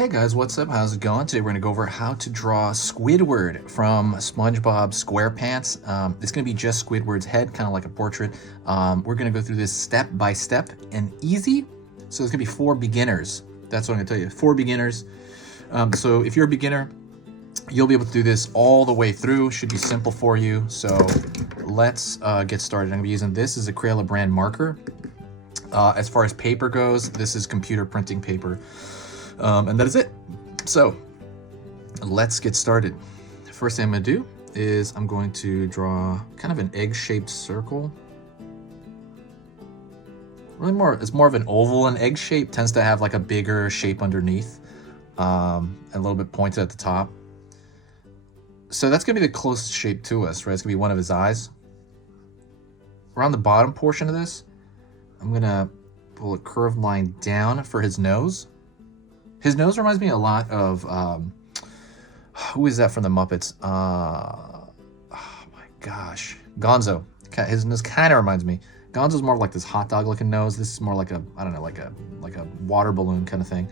Hey guys, what's up? How's it going? Today we're going to go over how to draw Squidward from Spongebob Squarepants. It's going to be just Squidward's head, kind of like a portrait. We're going to go through this step by step and easy. So there's going to be 4 beginners. That's what I'm going to tell you. 4 beginners. So if you're a beginner, you'll be able to do this all the way through. Should be simple for you. So let's get started. I'm going to be using this as a Crayola brand marker. As far as paper goes, this is computer printing paper. And that is it. So let's get started. First thing I'm going to do is I'm going to draw kind of an egg-shaped circle. Really it's more of an oval. An egg shape tends to have like a bigger shape underneath, and a little bit pointed at the top. So that's going to be the closest shape to us, right? It's going to be one of his eyes. Around the bottom portion of this, I'm going to pull a curved line down for his nose. His nose reminds me a lot of, who is that from the Muppets? Oh my gosh, Gonzo. His nose kind of reminds me. Gonzo's more like this hot dog looking nose. This is more like a, I don't know, like a water balloon kind of thing.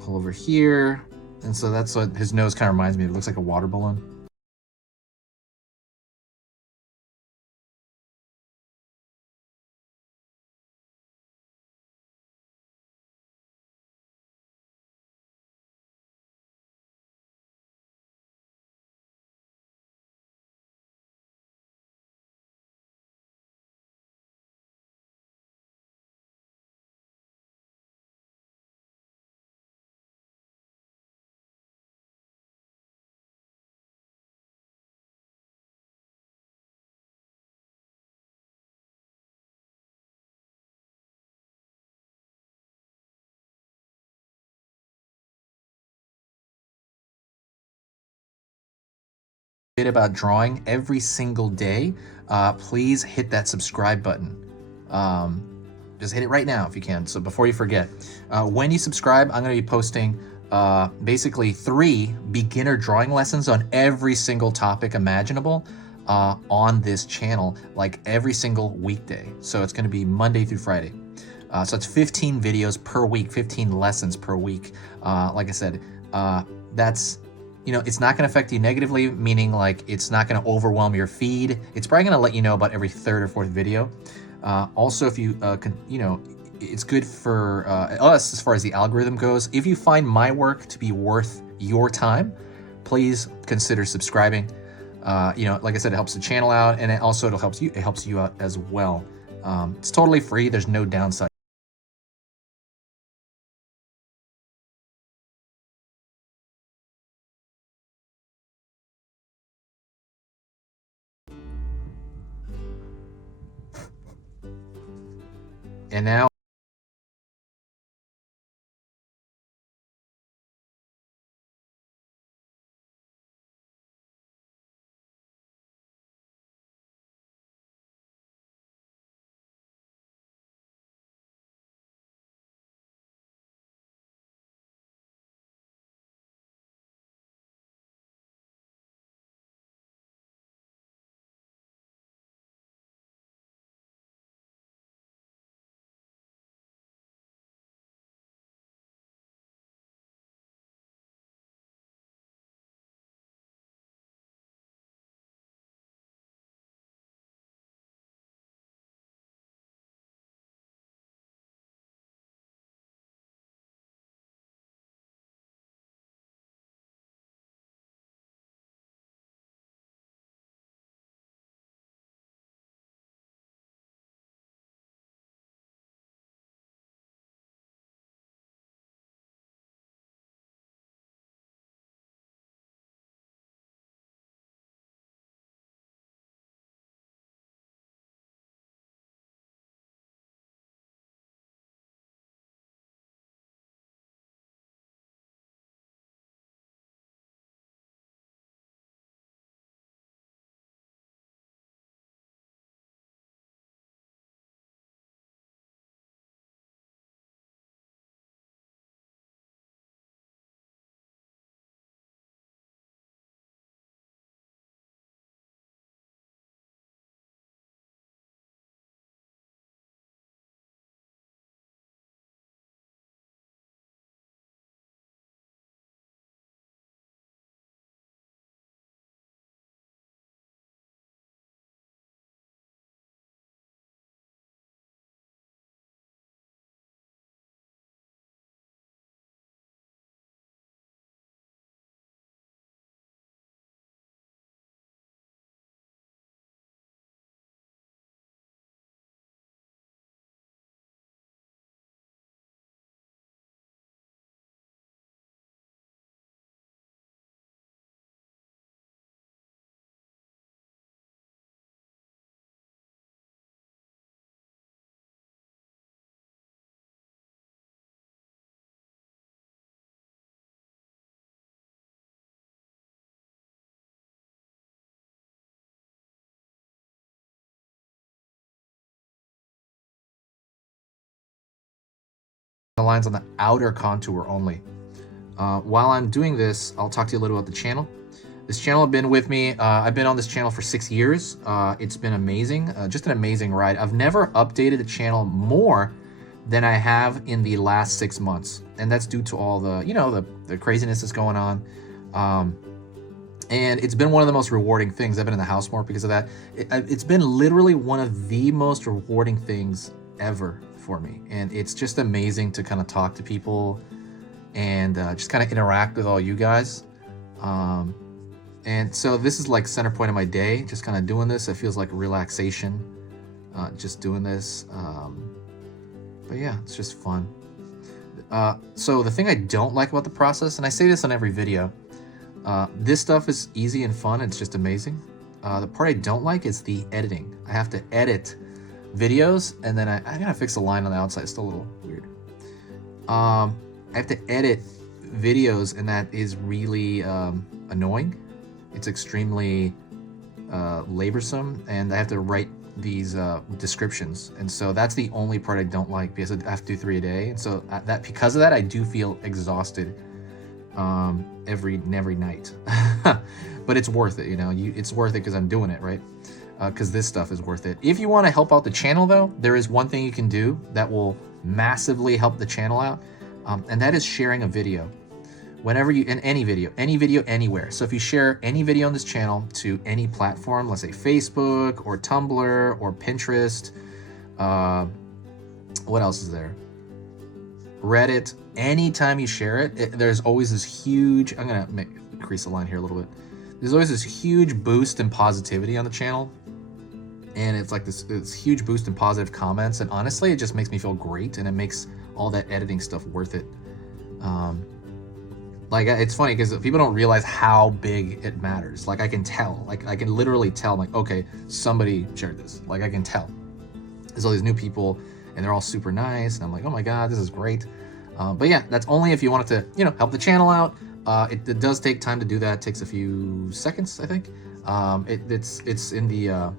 Pull over here. And so that's what his nose kind of reminds me of. It looks like a water balloon. About drawing every single day, please hit that subscribe button. Just hit it right now if you can, so before you forget. When you subscribe, I'm going to be posting basically 3 beginner drawing lessons on every single topic imaginable on this channel, like every single weekday. So it's going to be Monday through Friday. So it's 15 videos per week, 15 lessons per week. Like I said, that's, you know, it's not going to affect you negatively, meaning like it's not going to overwhelm your feed. It's probably going to let you know about every 3rd or 4th video. Also, if you, you know, it's good for us as far as the algorithm goes. If you find my work to be worth your time, please consider subscribing. You know, like I said, it helps the channel out, and it helps you out as well. It's totally free. There's no downside. And now the lines on the outer contour only. While I'm doing this, I'll talk to you a little about the channel. This channel has been with me. I've been on this channel for 6 years. It's been amazing, just an amazing ride. I've never updated the channel more than I have in the last 6 months. And that's due to all the, you know, the craziness that's going on. And it's been one of the most rewarding things. I've been in the house more because of that. It's been literally one of the most rewarding things ever for me. And it's just amazing to kind of talk to people and just kind of interact with all you guys. And so this is like center point of my day, just kind of doing this. It feels like relaxation, just doing this. But yeah, it's just fun. So the thing I don't like about the process, and I say this on every video, this stuff is easy and fun. It's just amazing. The part I don't like is the editing. I have to edit videos, and then I gotta fix the line on the outside. It's still a little weird. I have to edit videos, and that is really annoying. It's extremely laborsome, and I have to write these descriptions, and so that's the only part I don't like, because I have to do 3 a day, and so because of that I do feel exhausted every night. But it's worth it, you know. It's worth it because I'm doing it, right? Because this stuff is worth it. If you want to help out the channel, though, there is one thing you can do that will massively help the channel out, and that is sharing a video. Whenever you, in any video, anywhere. So if you share any video on this channel to any platform, let's say Facebook or Tumblr or Pinterest, what else is there? Reddit. Anytime you share it, there's always this huge, I'm gonna increase the line here a little bit. There's always this huge boost in positivity on the channel. And it's like this huge boost in positive comments. And honestly, it just makes me feel great, and it makes all that editing stuff worth it. Like, it's funny because people don't realize how big it matters. Like, I can tell. Like, I can literally tell, like, okay, somebody shared this. Like, I can tell. There's all these new people, and they're all super nice. And I'm like, oh my God, this is great. But yeah, that's only if you wanted to, you know, help the channel out. It does take time to do that. It takes a few seconds, I think. It's in the